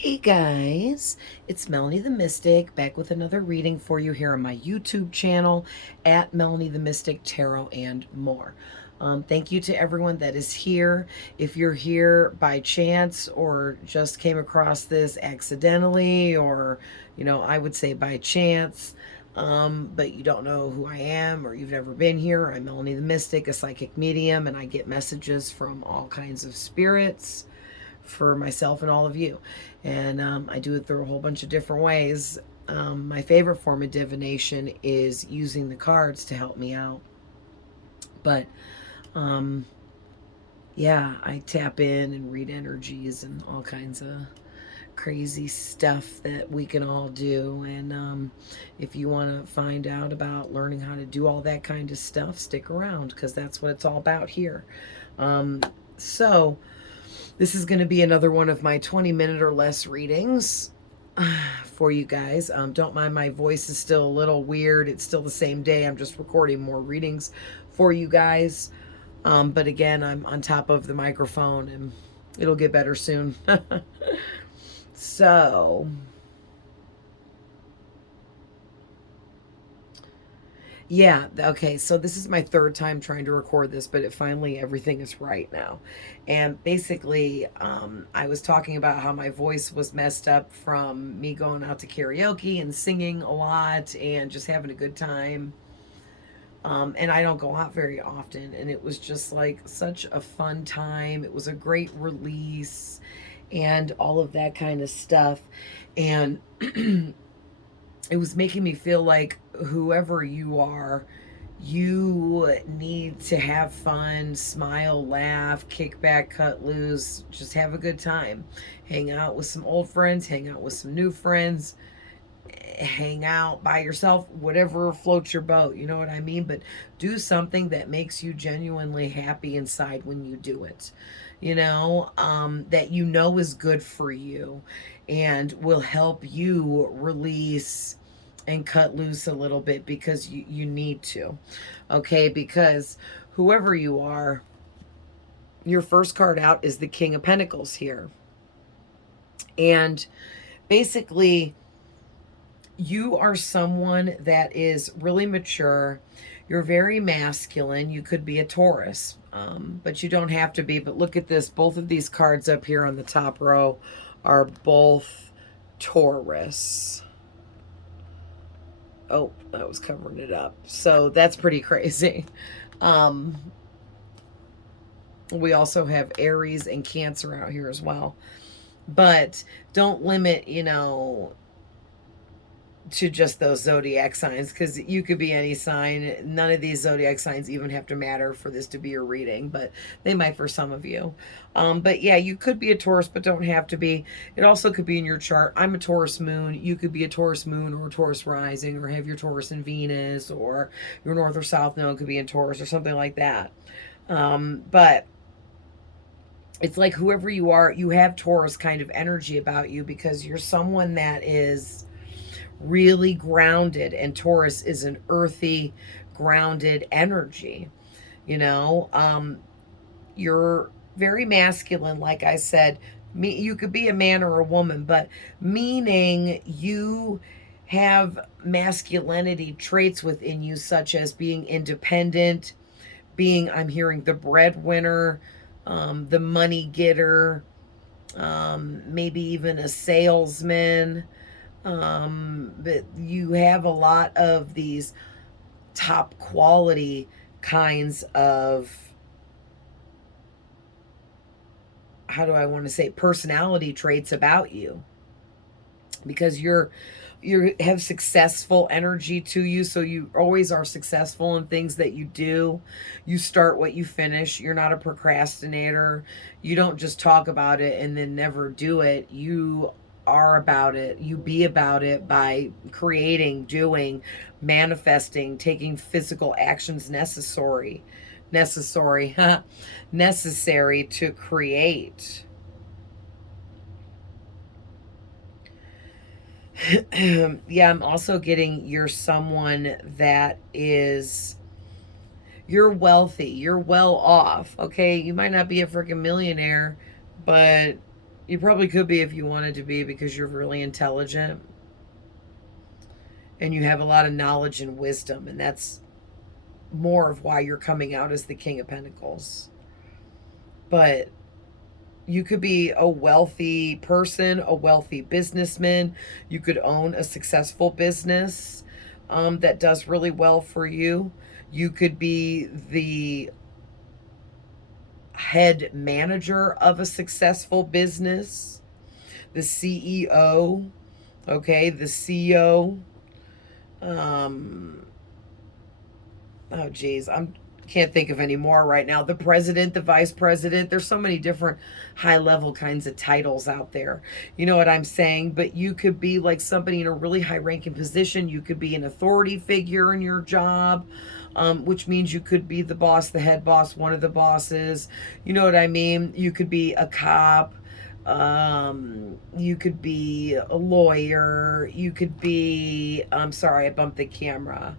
Hey guys, it's Melanie the Mystic back with another reading for you here on my YouTube channel at Melanie the Mystic Tarot and more. Thank you to everyone that is here. If you're here by chance or just came across this accidentally, or I would say by chance, but you don't know who I am or you've never been here, I'm Melanie the Mystic, a psychic medium, and I get messages from all kinds of spirits for myself and all of you. And I do it through a whole bunch of different ways. My favorite form of divination is using the cards to help me out. But um, yeah, I tap in and read energies and all kinds of crazy stuff that we can all do. And if you want to find out about learning how to do all that kind of stuff, stick around because that's what it's all about here. So, this is going to be another one of my 20-minute or less readings for you guys. Don't mind my voice is still a little weird. It's still the same day. I'm just recording more readings for you guys. But again, I'm on top of the microphone and it'll get better soon. So, yeah, okay, so this is my third time trying to record this, but everything is right now. And basically, I was talking about how my voice was messed up from me going out to karaoke and singing a lot and just having a good time. And I don't go out very often, and it was just like such a fun time. It was a great release and all of that kind of stuff. And it was making me feel like whoever you are, you need to have fun, smile, laugh, kick back, cut loose, just have a good time. Hang out with some old friends, hang out with some new friends, hang out by yourself, whatever floats your boat, you know what I mean? But do something that makes you genuinely happy inside when you do it, that is good for you and will help you release and cut loose a little bit because you need to. Okay, because whoever you are, your first card out is the King of Pentacles here. And basically, you are someone that is really mature. You're very masculine. You could be a Taurus, but you don't have to be. But look at this. Both of these cards up here on the top row are both Taurus. Oh, I was covering it up. So that's pretty crazy. We also have Aries and Cancer out here as well. But don't limit, to just those zodiac signs, because you could be any sign. None of these zodiac signs even have to matter for this to be a reading, but they might for some of you. But yeah, you could be a Taurus, but don't have to be. It also could be in your chart. I'm a Taurus moon. You could be a Taurus moon or a Taurus rising, or have your Taurus in Venus, or your North or South node could be in Taurus or something like that. But it's like whoever you are, you have Taurus kind of energy about you because you're someone that is really grounded, and Taurus is an earthy, grounded energy. You're very masculine, like I said. You could be a man or a woman, but meaning you have masculinity traits within you, such as being independent, being, I'm hearing, the breadwinner, the money getter, maybe even a salesman. But you have a lot of these top quality kinds of, how do I want to say, personality traits about you, because you have successful energy to you, so you always are successful in things that you do. You start what you finish. You're not a procrastinator. You don't just talk about it and then never do it. You are about it. You be about it by creating, doing, manifesting, taking physical actions necessary necessary to create. Yeah, I'm also getting you're someone that is, you're wealthy, you're well off. Okay, you might not be a freaking millionaire, but You probably could be if you wanted to be, because you're really intelligent and you have a lot of knowledge and wisdom, and that's more of why you're coming out as the King of Pentacles. But you could be a wealthy person, a wealthy businessman. You could own a successful business that does really well for you. You could be the head manager of a successful business, the CEO, okay, the CEO. Um, oh, geez, I'm can't think of any more right now. The president, the vice president. There's so many different high level kinds of titles out there. You know what I'm saying? But you could be like somebody in a really high ranking position. You could be an authority figure in your job, which means you could be the boss, the head boss, one of the bosses. You know what I mean? You could be a cop. You could be a lawyer. You could be, I'm sorry, I bumped the camera.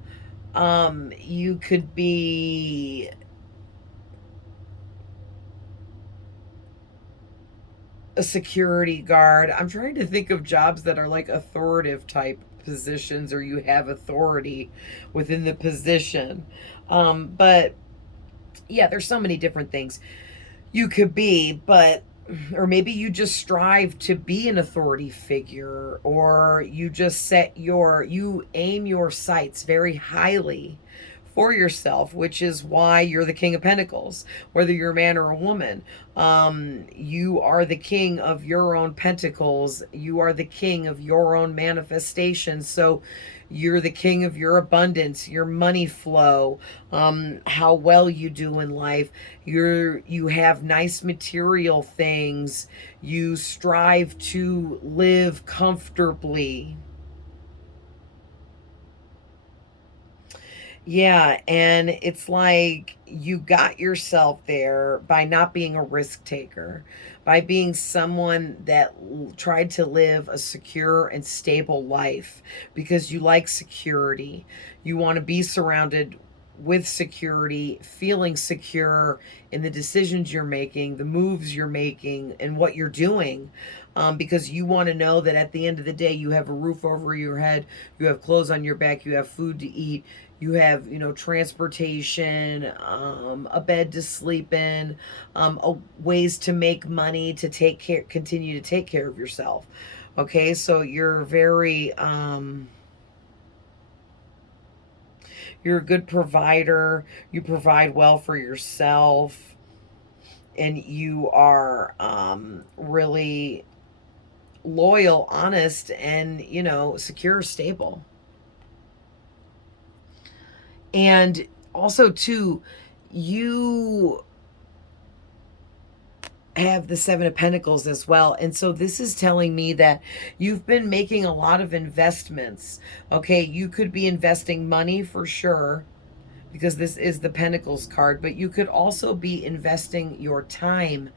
You could be a security guard. I'm trying to think of jobs that are like authoritative type positions, or you have authority within the position. But yeah, there's so many different things you could be, but or maybe you just strive to be an authority figure, or you just you aim your sights very highly for yourself, which is why you're the King of Pentacles, whether you're a man or a woman. You are the king of your own pentacles. You are the king of your own manifestation. So you're the king of your abundance, your money flow, how well you do in life. You have nice material things. You strive to live comfortably. Yeah, and it's like you got yourself there by not being a risk taker, by being someone that tried to live a secure and stable life because you like security. You want to be surrounded with security, feeling secure in the decisions you're making, the moves you're making, and what you're doing. Because you want to know that at the end of the day, you have a roof over your head, you have clothes on your back, you have food to eat, you have, transportation, a bed to sleep in, ways to make money to continue to take care of yourself. Okay, so you're a good provider. You provide well for yourself, and you are really loyal, honest, and secure, stable. And also, too, you have the Seven of Pentacles as well. And so this is telling me that you've been making a lot of investments. Okay, you could be investing money for sure, because this is the Pentacles card, but you could also be investing your time,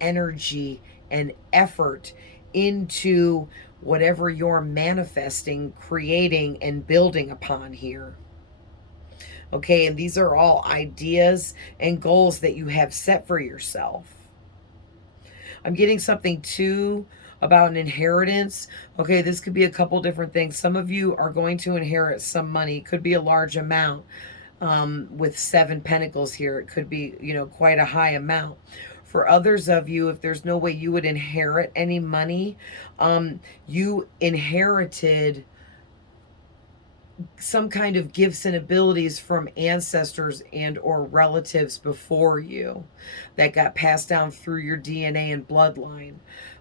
energy, and effort into whatever you're manifesting, creating, and building upon here. Okay, and these are all ideas and goals that you have set for yourself. I'm getting something too about an inheritance. Okay, this could be a couple different things. Some of you are going to inherit some money. It could be a large amount. With Seven Pentacles here, it could be, quite a high amount. For others of you, if there's no way you would inherit any money, you inherited some kind of gifts and abilities from ancestors and or relatives before you that got passed down through your DNA and bloodline.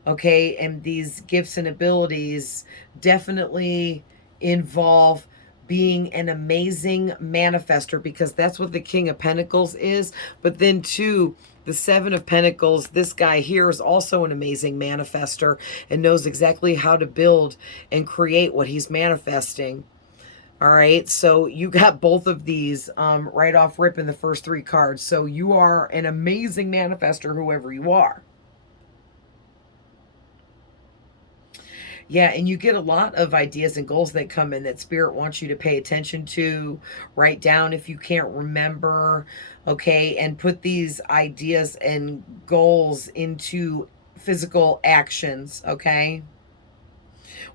Okay, and these gifts and abilities definitely involve being an amazing manifester, because that's what the King of Pentacles is. But then too, the Seven of Pentacles, this guy here is also an amazing manifester and knows exactly how to build and create what he's manifesting. All right, so you got both of these right off rip in the first three cards. So you are an amazing manifester, whoever you are. Yeah, and you get a lot of ideas and goals that come in that Spirit wants you to pay attention to, write down if you can't remember, okay, and put these ideas and goals into physical actions, okay?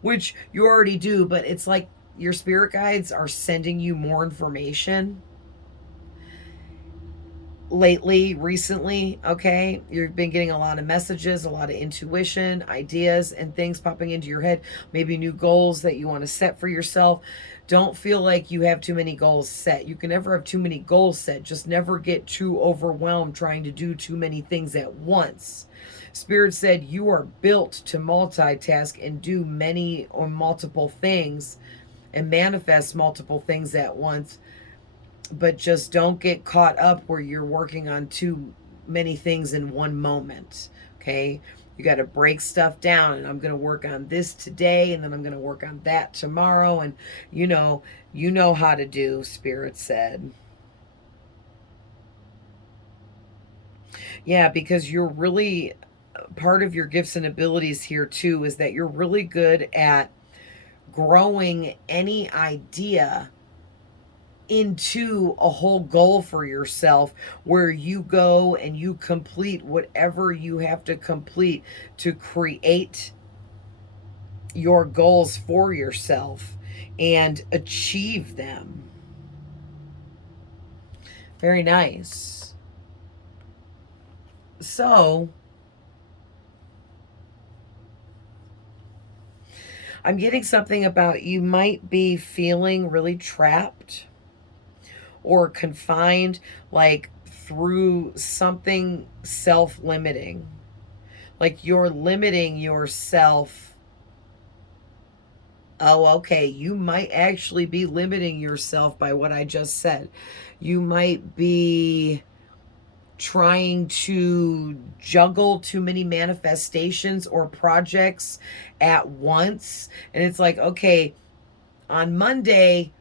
Which you already do, but it's like your spirit guides are sending you more information lately, recently, okay? You've been getting a lot of messages, a lot of intuition, ideas, and things popping into your head, maybe new goals that you want to set for yourself. Don't feel like you have too many goals set. You can never have too many goals set. Just never get too overwhelmed trying to do too many things at once. Spirit said you are built to multitask and do many or multiple things and manifest multiple things at once, but just don't get caught up where you're working on too many things in one moment. Okay, you got to break stuff down, and I'm going to work on this today, and then I'm going to work on that tomorrow, and you know how to do, Spirit said. Yeah, because you're really, part of your gifts and abilities here too is that you're really good at growing any idea into a whole goal for yourself, where you go and you complete whatever you have to complete to create your goals for yourself and achieve them. Very nice. So, I'm getting something about you might be feeling really trapped or confined, like through something self limiting. Like you're limiting yourself. Oh, okay. You might actually be limiting yourself by what I just said. You might be trying to juggle too many manifestations or projects at once. And it's like, okay, on Monday,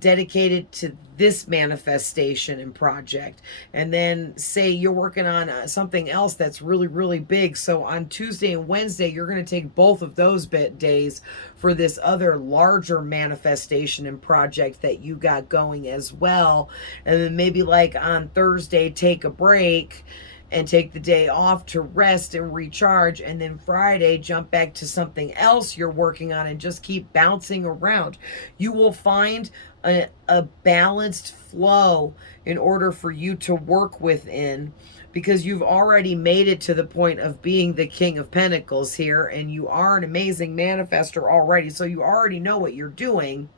dedicated to this manifestation and project, and then say you're working on something else that's really really big, so on Tuesday and Wednesday you're going to take both of those days for this other larger manifestation and project that you got going as well, and then maybe like on Thursday take a break and take the day off to rest and recharge, and then Friday jump back to something else you're working on and just keep bouncing around. You will find a balanced flow in order for you to work within, because you've already made it to the point of being the King of Pentacles here, and you are an amazing manifester already, so you already know what you're doing.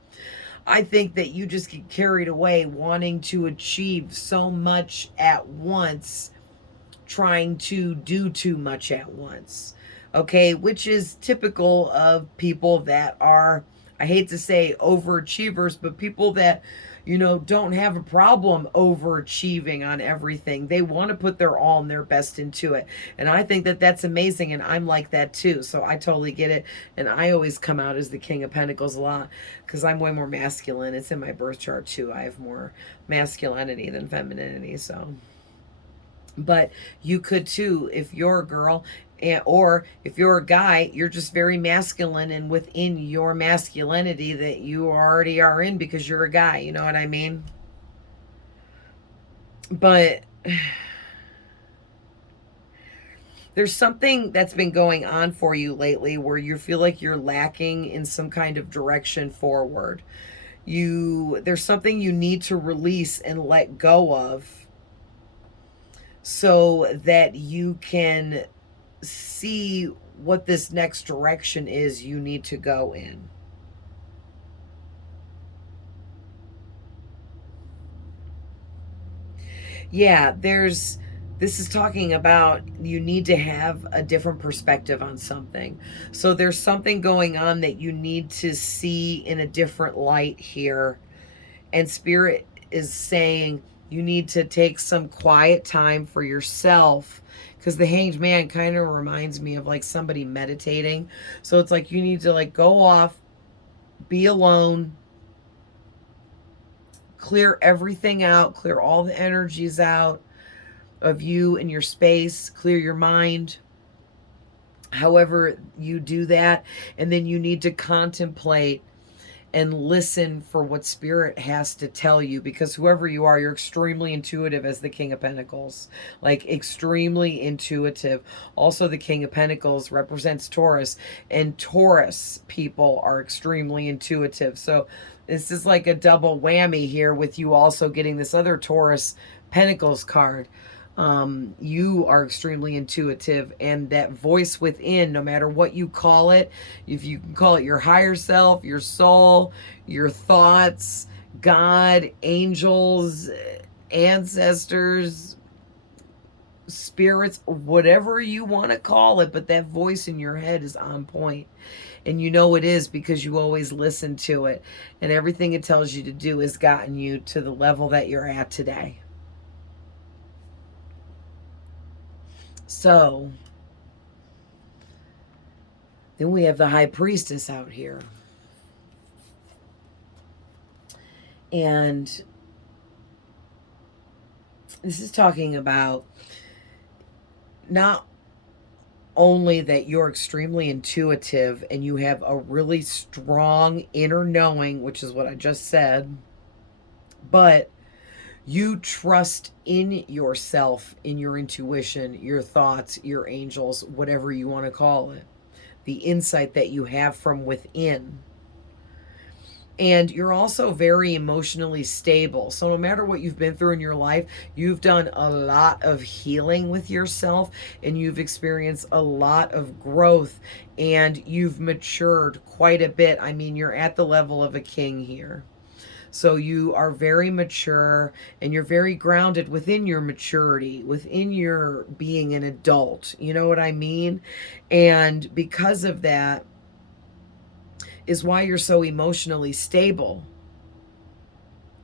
I think that you just get carried away wanting to achieve so much at once, trying to do too much at once. Okay, which is typical of people that are, I hate to say overachievers, but people that, don't have a problem overachieving on everything. They want to put their all and their best into it. And I think that that's amazing. And I'm like that too. So I totally get it. And I always come out as the King of Pentacles a lot because I'm way more masculine. It's in my birth chart too. I have more masculinity than femininity. So. But you could too if you're a girl, or if you're a guy, you're just very masculine, and within your masculinity that you already are in because you're a guy, you know what I mean? But there's something that's been going on for you lately where you feel like you're lacking in some kind of direction forward. There's something you need to release and let go of so that you can see what this next direction is you need to go in. Yeah, this is talking about you need to have a different perspective on something. So there's something going on that you need to see in a different light here. And Spirit is saying you need to take some quiet time for yourself, because the Hanged Man kind of reminds me of like somebody meditating. So it's like you need to like go off, be alone, clear everything out, clear all the energies out of you and your space, clear your mind, however you do that. And then you need to contemplate and listen for what spirit has to tell you, because whoever you are, you're extremely intuitive as the King of Pentacles, like extremely intuitive. Also, the King of Pentacles represents Taurus, and Taurus people are extremely intuitive. So this is like a double whammy here with you also getting this other Taurus Pentacles card. You are extremely intuitive, and that voice within, no matter what you call it, if you can call it your higher self, your soul, your thoughts, God, angels, ancestors, spirits, whatever you want to call it, but that voice in your head is on point. And you know it is because you always listen to it, and everything it tells you to do has gotten you to the level that you're at today. So then we have the High Priestess out here. And this is talking about not only that you're extremely intuitive and you have a really strong inner knowing, which is what I just said, but you trust in yourself, in your intuition, your thoughts, your angels, whatever you want to call it, the insight that you have from within. And you're also very emotionally stable. So no matter what you've been through in your life, you've done a lot of healing with yourself, and you've experienced a lot of growth, and you've matured quite a bit. I mean, you're at the level of a king here. So you are very mature, and you're very grounded within your maturity, within your being an adult. You know what I mean? And because of that, is why you're so emotionally stable.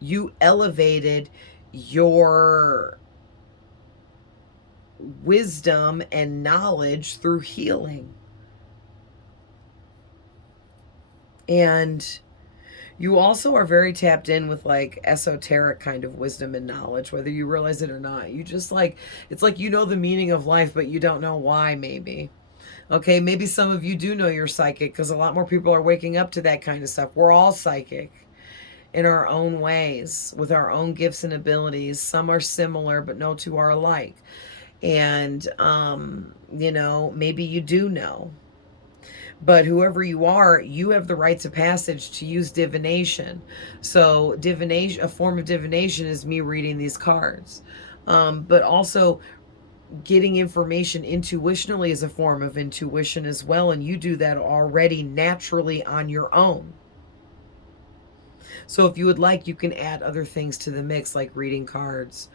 You elevated your wisdom and knowledge through healing. And you also are very tapped in with like esoteric kind of wisdom and knowledge, whether you realize it or not. You just like, it's like you know the meaning of life, but you don't know why, maybe. Okay, maybe some of you do know you're psychic, because a lot more people are waking up to that kind of stuff. We're all psychic in our own ways, with our own gifts and abilities. Some are similar, but no two are alike. And, you know, maybe you do know. But whoever you are, you have the rites of passage to use divination. So divination, a form of divination is me reading these cards. But also getting information intuitionally is a form of intuition as well. And you do that already naturally on your own. So if you would like, you can add other things to the mix, like reading cards,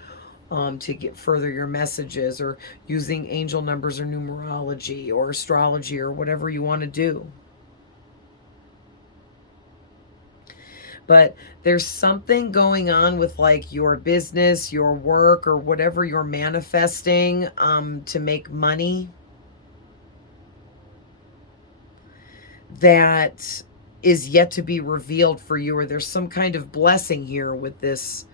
to get further your messages, or using angel numbers or numerology or astrology or whatever you want to do. But there's something going on with like your business, your work, or whatever you're manifesting to make money, that is yet to be revealed for you, or there's some kind of blessing here with this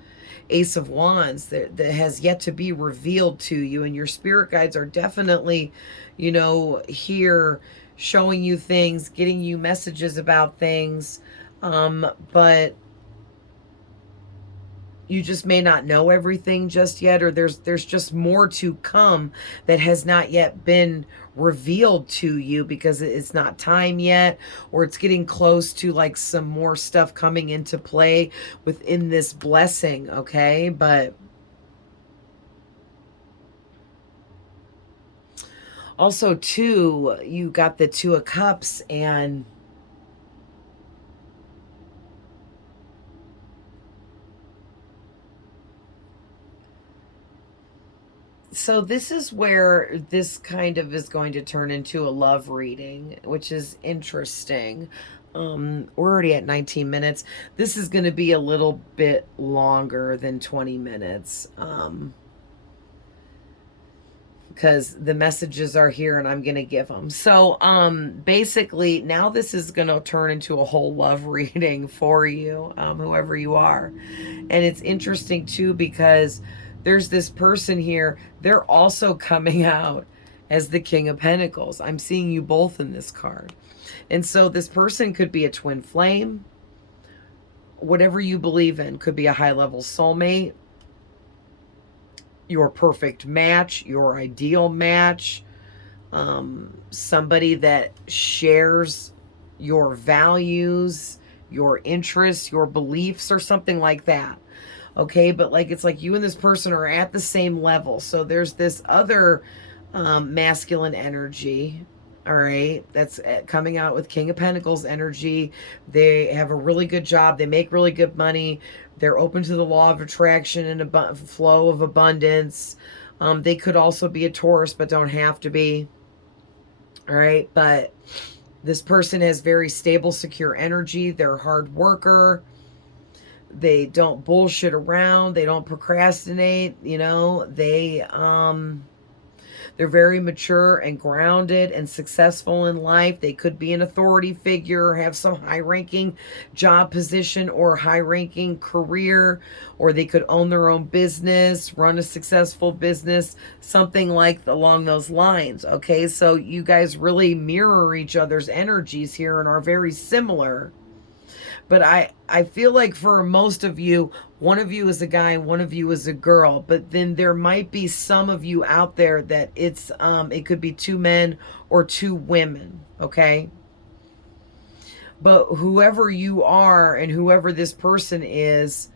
Ace of Wands that has yet to be revealed to you. And your spirit guides are definitely, you know, here showing you things, getting you messages about things, but you just may not know everything just yet, or there's just more to come that has not yet been revealed to you because it's not time yet, or it's getting close to like some more stuff coming into play within this blessing. Okay, but also too, you got the Two of Cups, and so this is where this kind of is going to turn into a love reading, which is interesting. We're already at 19 minutes. This is going to be a little bit longer than 20 minutes. Because the messages are here and I'm going to give them. So basically, now this is going to turn into a whole love reading for you, whoever you are. And it's interesting too, because there's this person here. They're also coming out as the King of Pentacles. I'm seeing you both in this card. And so this person could be a twin flame. whatever you believe in. Could be a high level soulmate, your perfect match, your ideal match, somebody that shares your values, your interests, your beliefs, or something like that. Okay, but like it's like you and this person are at the same level. So there's this other masculine energy, all right, that's coming out with King of Pentacles energy. They have a really good job, they make really good money, they're open to the law of attraction and a flow of abundance. They could also be a Taurus, but don't have to be. All right, but this person has very stable, secure energy. They're a hard worker. They don't bullshit around. They don't procrastinate. You know, they're very mature and grounded and successful in life. They could be an authority figure, have some high-ranking job position or high-ranking career, or they could own their own business, run a successful business, something like along those lines. Okay, so you guys really mirror each other's energies here and are very similar. But I feel like for most of you, one of you is a guy and one of you is a girl. But then there might be some of you out there that it could be two men or two women, okay? But whoever you are and whoever this person is,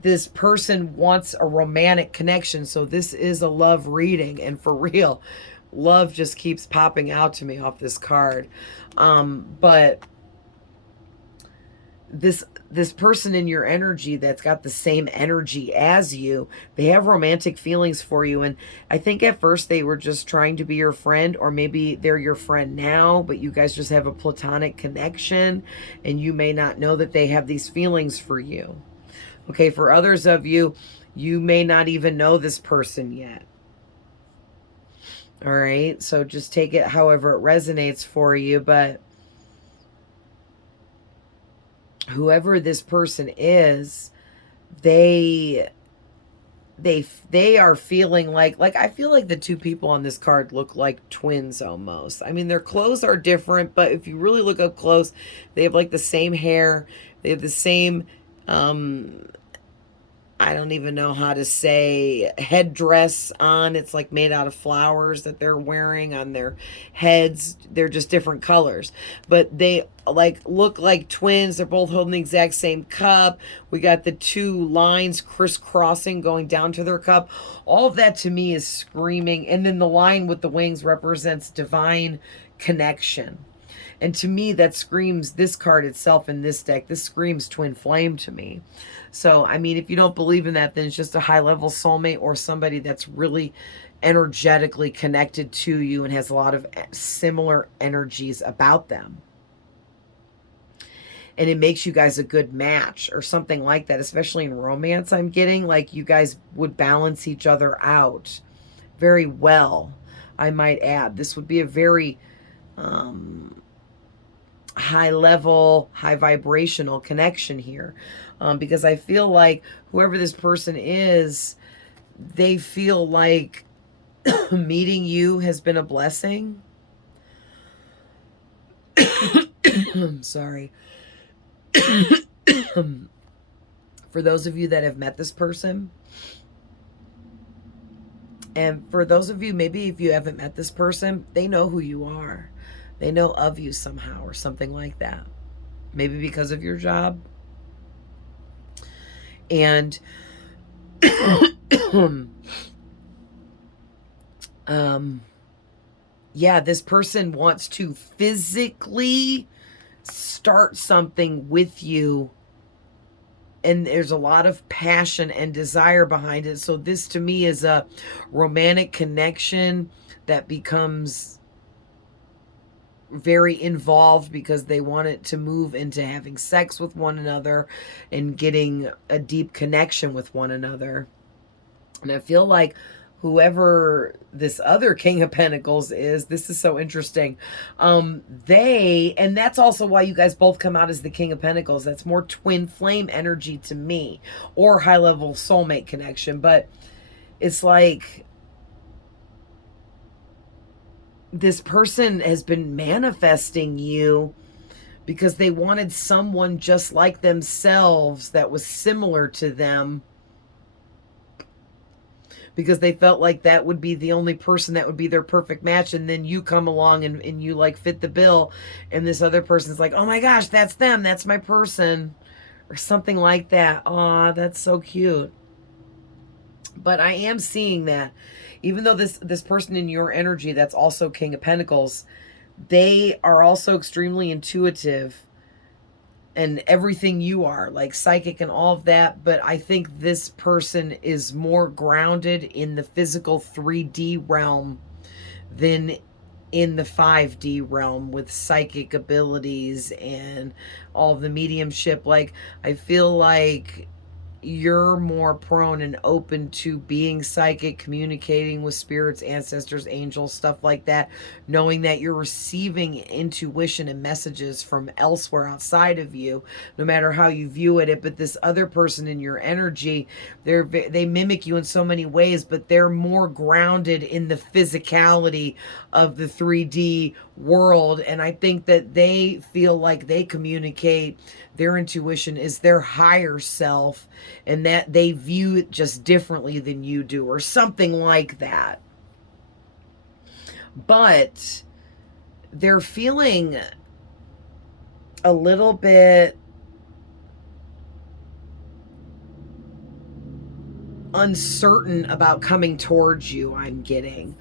this person wants a romantic connection. So this is a love reading, and for real, love just keeps popping out to me off this card. But this person in your energy that's got the same energy as you, they have romantic feelings for you. And I think at first they were just trying to be your friend, or maybe they're your friend now, but you guys just have a platonic connection and you may not know that they have these feelings for you. Okay, for others of you, you may not even know this person yet. All right, so just take it however it resonates for you. But whoever this person is, they are feeling like I feel like the two people on this card look like twins almost. I mean, their clothes are different, but if you really look up close, they have like the same hair, they have the same I don't even know how to say, headdress on. It's like made out of flowers that they're wearing on their heads. They're just different colors, but they like look like twins. They're both holding the exact same cup. We got the two lines crisscrossing going down to their cup. All of that to me is screaming. And then the line with the wings represents divine connection. And to me, that screams, this card itself in this deck, this screams twin flame to me. So, I mean, if you don't believe in that, then it's just a high-level soulmate or somebody that's really energetically connected to you and has a lot of similar energies about them. And it makes you guys a good match or something like that, especially in romance. I'm getting like you guys would balance each other out very well, I might add. This would be a very high level, high vibrational connection here, because I feel like whoever this person is, they feel like meeting you has been a blessing. I'm sorry. For those of you that have met this person, and for those of you, maybe if you haven't met this person, they know who you are. They know of you somehow or something like that. Maybe because of your job. And yeah, this person wants to physically start something with you. And there's a lot of passion and desire behind it. So this to me is a romantic connection that becomes very involved because they want it to move into having sex with one another and getting a deep connection with one another. And I feel like whoever this other King of Pentacles is, this is so interesting. And that's also why you guys both come out as the King of Pentacles. That's more twin flame energy to me, or high level soulmate connection. But it's like this person has been manifesting you because they wanted someone just like themselves that was similar to them, because they felt like that would be the only person that would be their perfect match. And then you come along and you like fit the bill, and this other person's like, oh my gosh, that's them, that's my person, or something like that. Aw, that's so cute. But I am seeing that even though this person in your energy that's also King of Pentacles, they are also extremely intuitive and everything you are, like psychic and all of that. But I think this person is more grounded in the physical 3D realm than in the 5D realm with psychic abilities and all of the mediumship. Like, I feel like you're more prone and open to being psychic, communicating with spirits, ancestors, angels, stuff like that, knowing that you're receiving intuition and messages from elsewhere outside of you, no matter how you view it. But this other person in your energy, they mimic you in so many ways, but they're more grounded in the physicality of the 3D world. And I think that they feel like they communicate, their intuition is their higher self, and that they view it just differently than you do, or something like that. But they're feeling a little bit uncertain about coming towards you, I'm getting.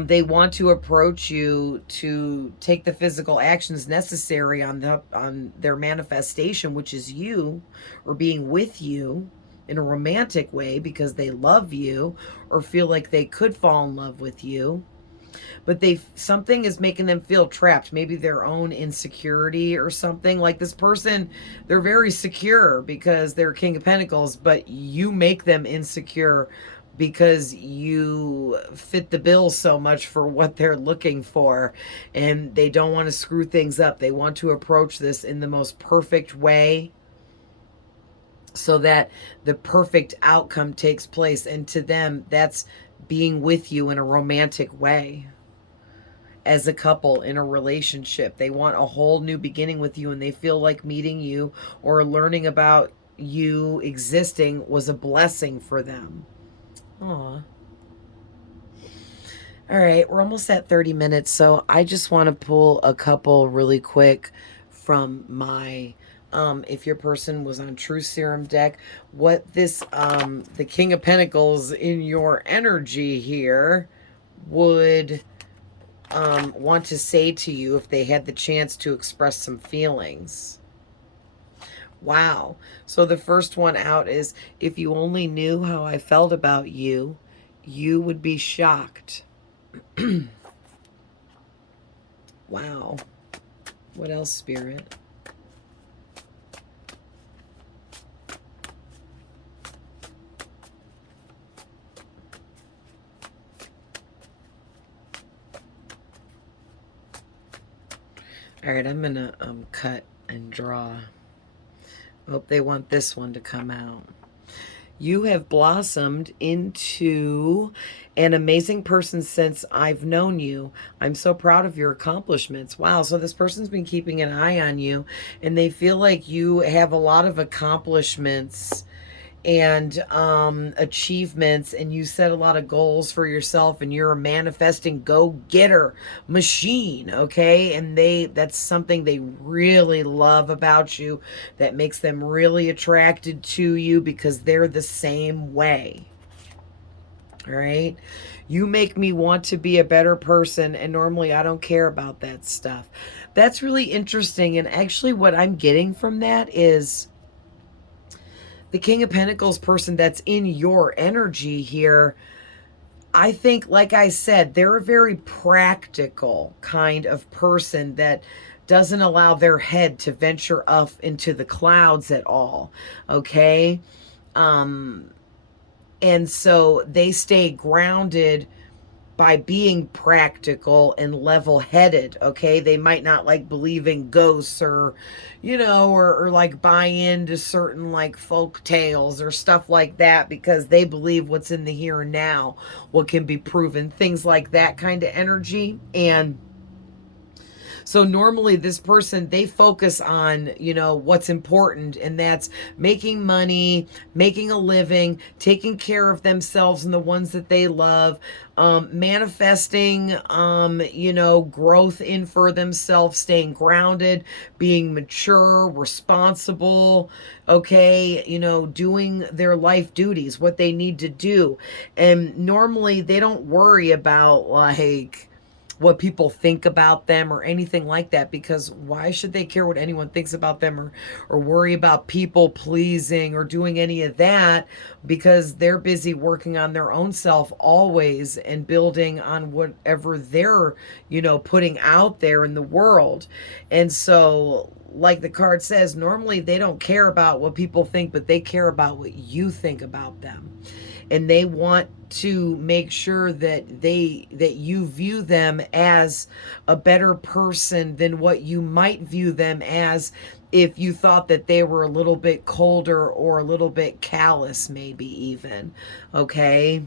They want to approach you to take the physical actions necessary on their manifestation, which is you, or being with you in a romantic way because they love you or feel like they could fall in love with you. But something is making them feel trapped, maybe their own insecurity or something. Like, this person, they're very secure because they're King of Pentacles, but you make them insecure because you fit the bill so much for what they're looking for, and they don't want to screw things up. They want to approach this in the most perfect way so that the perfect outcome takes place. And to them, that's being with you in a romantic way, as a couple in a relationship. They want a whole new beginning with you, and they feel like meeting you or learning about you existing was a blessing for them. Aw. All right, we're almost at 30 minutes, so I just want to pull a couple really quick from my if your person was on True Serum deck, what this the King of Pentacles in your energy here would want to say to you if they had the chance to express some feelings. Wow. So the first one out is, if you only knew how I felt about you, you would be shocked. Wow. What else, Spirit? All right, I'm gonna cut and draw. Hope they want this one to come out. You have blossomed into an amazing person since I've known you. I'm so proud of your accomplishments. Wow, so this person's been keeping an eye on you, and they feel like you have a lot of accomplishments and achievements, and you set a lot of goals for yourself, and you're a manifesting go-getter machine, okay? And that's something they really love about you, that makes them really attracted to you, because they're the same way. All right, you make me want to be a better person, and normally I don't care about that stuff. That's really interesting. And actually what I'm getting from that is the King of Pentacles person that's in your energy here, I think, like I said, they're a very practical kind of person that doesn't allow their head to venture up into the clouds at all, okay? And so they stay grounded by being practical and level-headed, okay? They might not like believe in ghosts, or, or like buy into certain like folk tales or stuff like that, because they believe what's in the here and now, what can be proven, things like that kind of energy. And So normally this person, they focus on, what's important, and that's making money, making a living, taking care of themselves and the ones that they love, manifesting, growth in for themselves, staying grounded, being mature, responsible, okay, doing their life duties, what they need to do. And normally they don't worry about like what people think about them or anything like that, because why should they care what anyone thinks about them, or worry about people pleasing or doing any of that, because they're busy working on their own self always and building on whatever they're putting out there in the world. And so, like the card says, normally they don't care about what people think, but they care about what you think about them. And they want to make sure that you view them as a better person than what you might view them as if you thought that they were a little bit colder or a little bit callous, maybe even. Okay,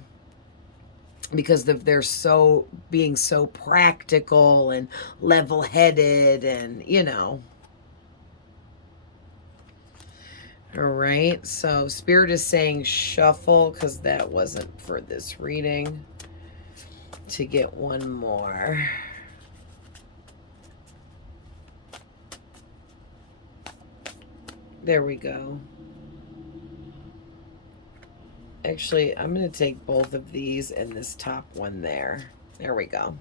because they're so being so practical and level-headed, and all right, so Spirit is saying shuffle, because that wasn't for this reading, to get one more. There we go. Actually, I'm going to take both of these and this top one there. There we go.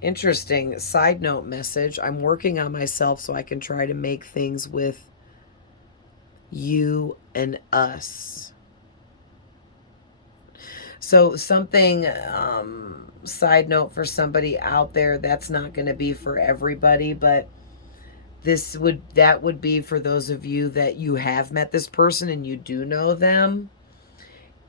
Interesting. Side note message. I'm working on myself so I can try to make things with you and us. So something, side note for somebody out there, that's not going to be for everybody, but that would be for those of you that you have met this person and you do know them,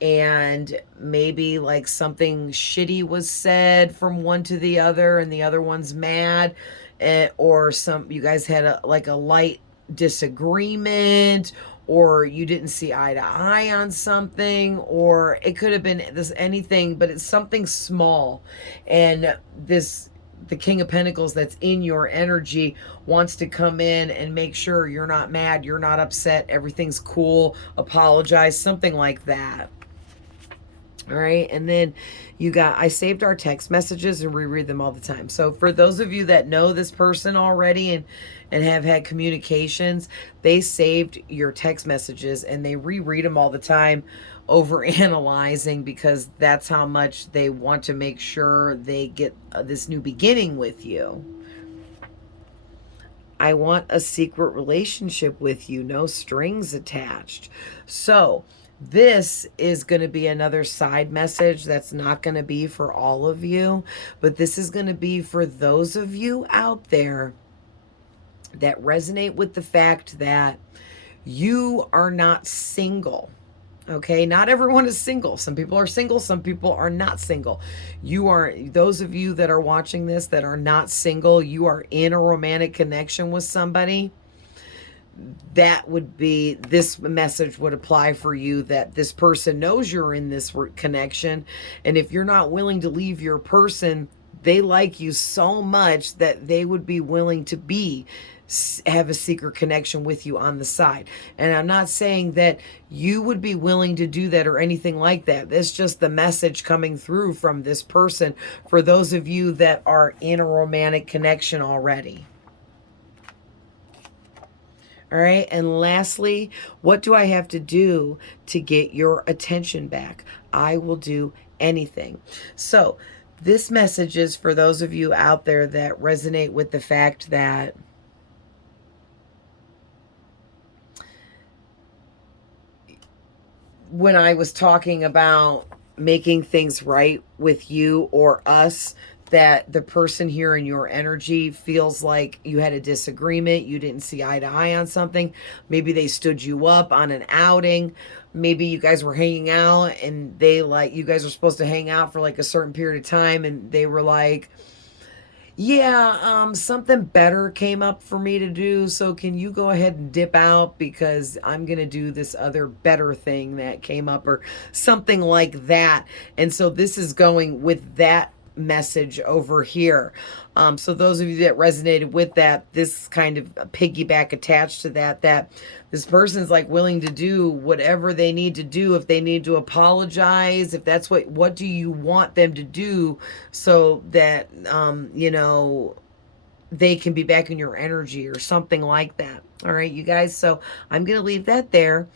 and maybe like something shitty was said from one to the other and the other one's mad, or you guys had a light disagreement, or you didn't see eye to eye on something, or it could have been anything, but it's something small. And the King of Pentacles that's in your energy wants to come in and make sure you're not mad, you're not upset, everything's cool, apologize, something like that. All right, and then I saved our text messages and reread them all the time. So for those of you that know this person already and have had communications, they saved your text messages and they reread them all the time, over analyzing, because that's how much they want to make sure they get this new beginning with you. I want a secret relationship with you, no strings attached. So this is going to be another side message that's not going to be for all of you, but this is going to be for those of you out there that resonate with the fact that you are not single. Okay, not everyone is single. Some people are single, some people are not single. Those of you that are watching this that are not single, you are in a romantic connection with somebody. This message would apply for you, that this person knows you're in this connection. And if you're not willing to leave your person, they like you so much that they would be willing to have a secret connection with you on the side. And I'm not saying that you would be willing to do that or anything like that. It's just the message coming through from this person for those of you that are in a romantic connection already. All right, and lastly, what do I have to do to get your attention back? I will do anything. So this message is for those of you out there that resonate with the fact that when I was talking about making things right with you or us, that the person here in your energy feels like you had a disagreement, you didn't see eye to eye on something, maybe they stood you up on an outing, maybe you guys were hanging out and you guys were supposed to hang out for like a certain period of time, and they were like, yeah, something better came up for me to do, so can you go ahead and dip out because I'm gonna do this other better thing that came up, or something like that. And so this is going with that message over here. So those of you that resonated with that, this kind of piggyback attached to that, that this person's like willing to do whatever they need to do. If they need to apologize, if that's what do you want them to do so that, you know, they can be back in your energy or something like that. All right, you guys. So I'm going to leave that there.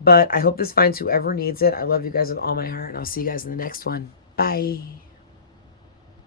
But I hope this finds whoever needs it. I love you guys with all my heart, and I'll see you guys in the next one. Bye.